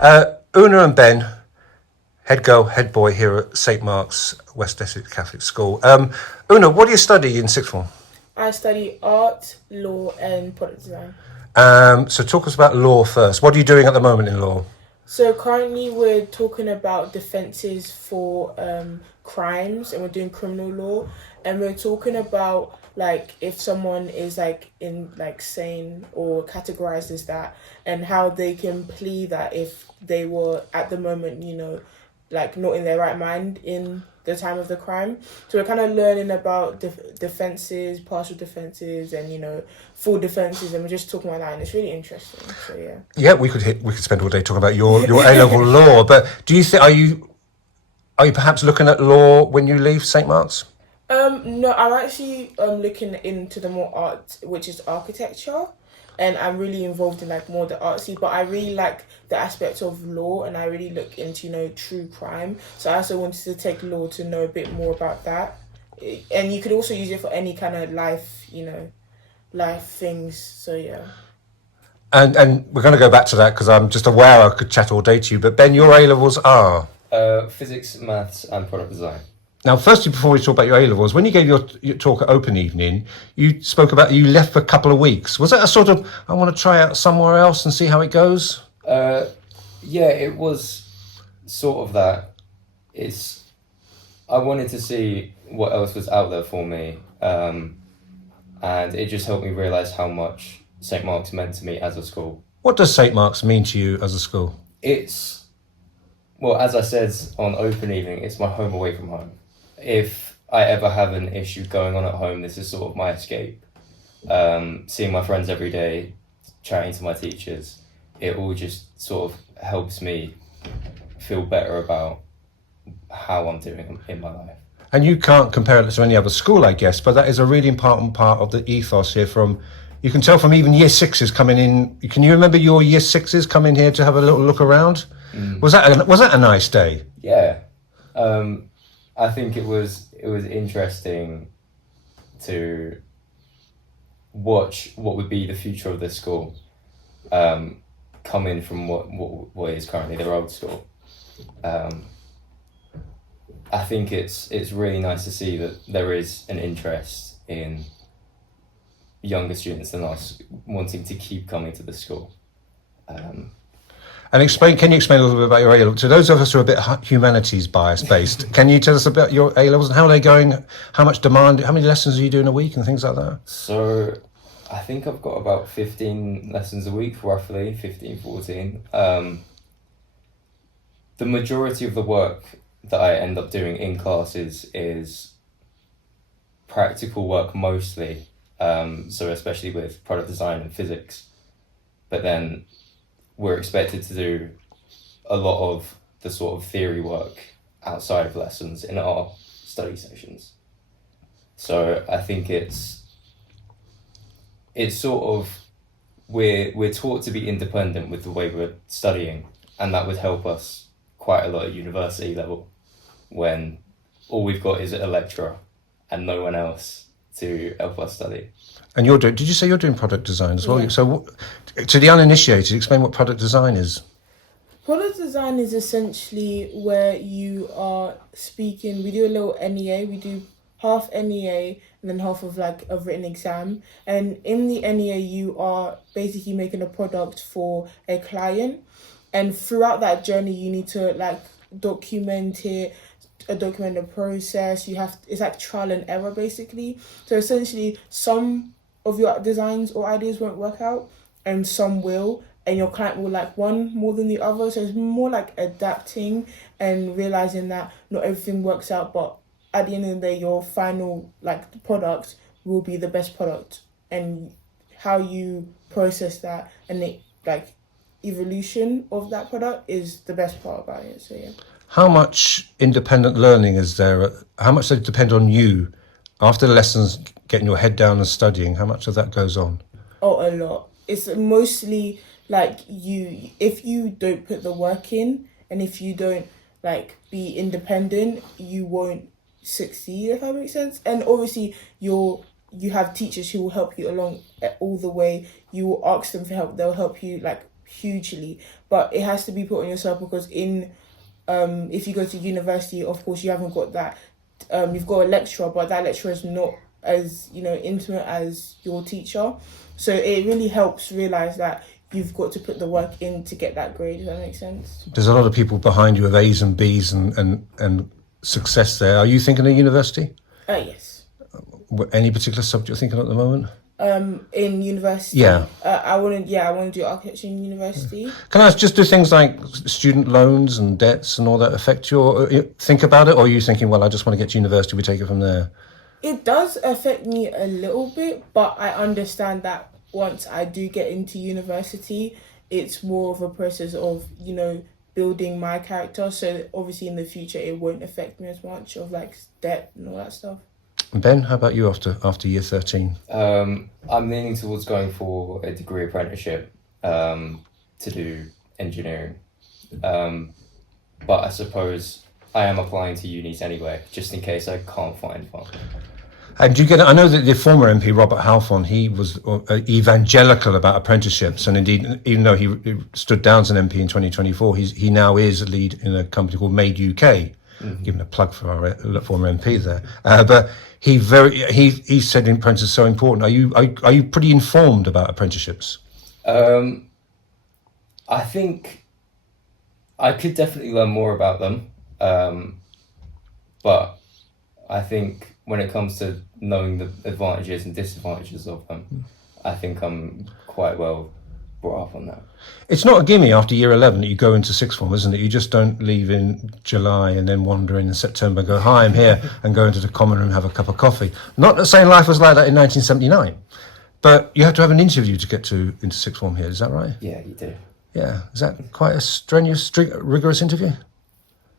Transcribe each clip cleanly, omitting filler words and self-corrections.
Una and Ben, head girl, head boy here at St Mark's West Essex Catholic School. Una, what do you study in sixth form? I study art, law, and product design. So talk us about law first. What are you doing at the moment in law? So currently we're talking about defenses for crimes, and we're doing criminal law, and we're talking about like if someone is like in like sane or categorized as that, and how they can plead that if they were at the moment, like not in their right mind in the time of the crime. So we're kind of learning about defenses, partial defenses, and full defenses, and we're just talking about that, and it's really interesting. So yeah. Yeah, we could spend all day talking about your A level law. But do you think are you perhaps looking at law when you leave St Mark's? No, I'm actually looking into the more art, which is architecture, and I'm really involved in like more the artsy. But I really like the aspect of law, and I really look into true crime. So I also wanted to take law to know a bit more about that, and you could also use it for any kind of life, life things. So yeah. And we're going to go back to that because I'm just aware I could chat all day to you. But Ben, your A levels are. Physics, maths, and product design. Now, firstly, before we talk about your A levels, when you gave your talk at Open Evening, you spoke about you left for a couple of weeks. Was that a sort of I want to try out somewhere else and see how it goes? Yeah, it was sort of that. I wanted to see what else was out there for me, and it just helped me realise how much St Mark's meant to me as a school. What does St Mark's mean to you as a school? Well, as I said on Open Evening, it's my home away from home. If I ever have an issue going on at home, this is sort of my escape. Seeing my friends every day, chatting to my teachers, it all just sort of helps me feel better about how I'm doing in my life. And you can't compare it to any other school, I guess, but that is a really important part of the ethos here you can tell from even year sixes coming in. Can you remember your year sixes coming here to have a little look around? Was that a nice day? Yeah. I think it was interesting to watch what would be the future of this school, coming from what is currently their old school. I think it's really nice to see that there is an interest in younger students than us wanting to keep coming to the school. And can you explain a little bit about your A levels? To those of us who are a bit humanities bias based, can you tell us about your A levels and how they're going? How much demand? How many lessons are you doing a week and things like that? So I think I've got about 15 lessons a week, roughly 15, 14. The majority of the work that I end up doing in classes is practical work mostly. So especially with product design and physics, but then we're expected to do a lot of the sort of theory work outside of lessons in our study sessions. So I think it's sort of we're taught to be independent with the way we're studying, and that would help us quite a lot at university level when all we've got is a lecturer and no one else to help us study. And did you say you're doing product design as well? Yeah. So to the uninitiated, explain what product design is. Product design is essentially where you are speaking. We do a little NEA. We do half NEA and then half of like a written exam. And in the NEA, you are basically making a product for a client. And throughout that journey, you need to like document it, document the process. It's like trial and error basically. So essentially, some of your designs or ideas won't work out, and some will, and your client will like one more than the other. So it's more like adapting and realizing that not everything works out, but at the end of the day, your final like product will be the best product, and how you process that and the like evolution of that product is the best part about it. So yeah. How much independent learning is there? How much does it depend on you after the lessons, getting your head down and studying? How much of that goes on? Oh, a lot. It's mostly like if you don't put the work in, and if you don't like be independent, you won't succeed, if that makes sense. And obviously you have teachers who will help you along all the way. You will ask them for help, they'll help you like hugely, but it has to be put on yourself because if you go to university, of course you haven't got that. You've got a lecturer, but that lecturer is not as intimate as your teacher, so it really helps realize that you've got to put the work in to get that grade. Does that make sense? There's a lot of people behind you with A's and B's and success there. Are you thinking of university? Yes. Any particular subject you're thinking at the moment? In university. Yeah. I want to do architecture in university. Can I just do things like student loans and debts and all that affect you? Or think about it, or are you thinking, well, I just want to get to university, we take it from there? It does affect me a little bit, but I understand that once I do get into university, it's more of a process of, building my character. So obviously in the future, it won't affect me as much of like debt and all that stuff. Ben, how about you after year 13? I'm leaning towards going for a degree apprenticeship to do engineering. But I suppose I am applying to unis anyway, just in case I can't find one. And do you get? I know that the former MP Robert Halfon, he was evangelical about apprenticeships, and indeed, even though he stood down as an MP in 2024, he now is a lead in a company called Made UK. Giving a plug for our former MP there, but he said apprentices are so important. Are you pretty informed about apprenticeships? I think I could definitely learn more about them, but I think when it comes to knowing the advantages and disadvantages of them, I think I'm quite well brought up on that. It's not a gimme after year 11 that you go into sixth form, isn't it? You just don't leave in July and then wander in September and go, hi, I'm here, and go into the common room and have a cup of coffee. Not saying life was like that in 1979, but you have to have an interview to get into sixth form here, is that right? Yeah, you do. Yeah. Is that quite a strenuous, rigorous interview?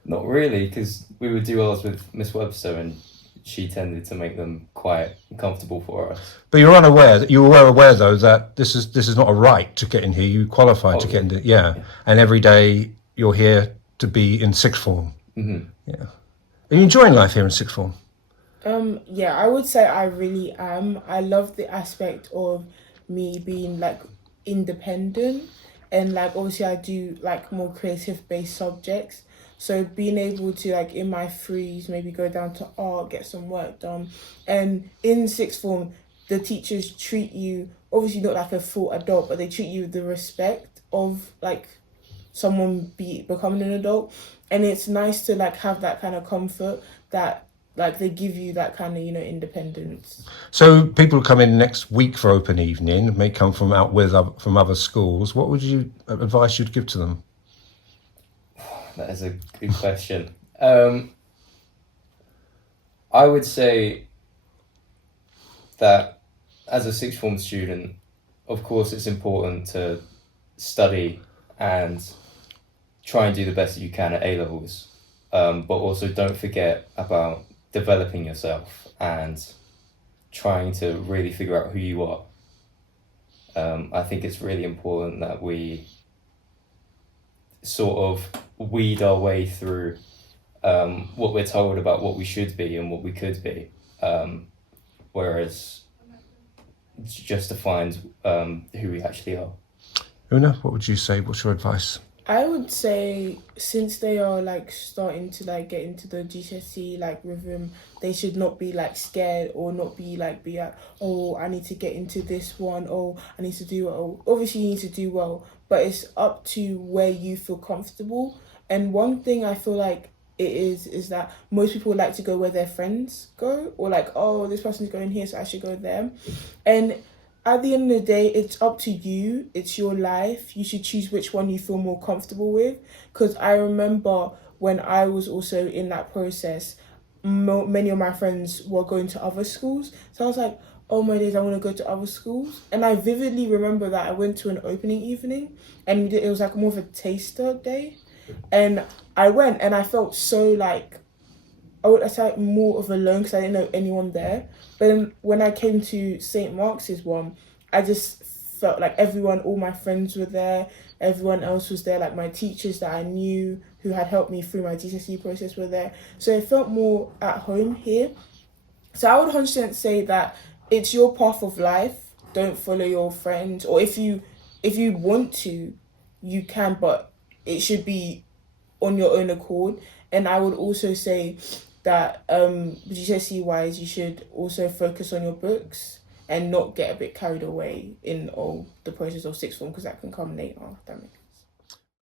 Not really, because we would do ours with Miss Webster and she tended to make them quite comfortable for us. But you were aware though that this is not a right to get in here. You qualified to get into and every day you're here to be in sixth form. Mm-hmm. Yeah. Are you enjoying life here in sixth form? Yeah, I would say I really am. I love the aspect of me being like independent, and like obviously I do like more creative based subjects. So being able to like in my frees maybe go down to art, get some work done. And in sixth form, the teachers treat you obviously not like a full adult, but they treat you with the respect of like someone becoming an adult. And it's nice to like have that kind of comfort that like they give you that kind of independence. So people come in next week for open evening, may come from other schools. What would you advice you'd give to them? That is a good question. I would say that as a sixth form student, of course, it's important to study and try and do the best that you can at A-levels, but also don't forget about developing yourself and trying to really figure out who you are. I think it's really important that we sort of weed our way through what we're told about what we should be and what we could be, whereas just to find who we actually are. Una, what would you say? What's your advice? I would say since they are like starting to like get into the GCSE like rhythm, they should not be like scared or not be like oh, I need to get into this one, oh, I need to do well. Obviously you need to do well, but it's up to where you feel comfortable. And one thing I feel like it is that most people like to go where their friends go, or like, oh, this person's going here, so I should go there. And at the end of the day, it's up to you. It's your life. You should choose which one you feel more comfortable with. Because I remember when I was also in that process, many of my friends were going to other schools. So I was like, oh my days, I want to go to other schools. And I vividly remember that I went to an opening evening and it was like more of a taster day. And I went and I felt so like, I would say more of alone because I didn't know anyone there. But then when I came to St. Mark's one, I just felt like all my friends were there. Everyone else was there, like my teachers that I knew who had helped me through my GCSE process were there. So it felt more at home here. So I would 100% say that it's your path of life. Don't follow your friends. Or if you want to, you can, but it should be on your own accord. And I would also say that with GCSE-wise, you should also focus on your books and not get a bit carried away in the process of sixth form, because that can come later. If that makes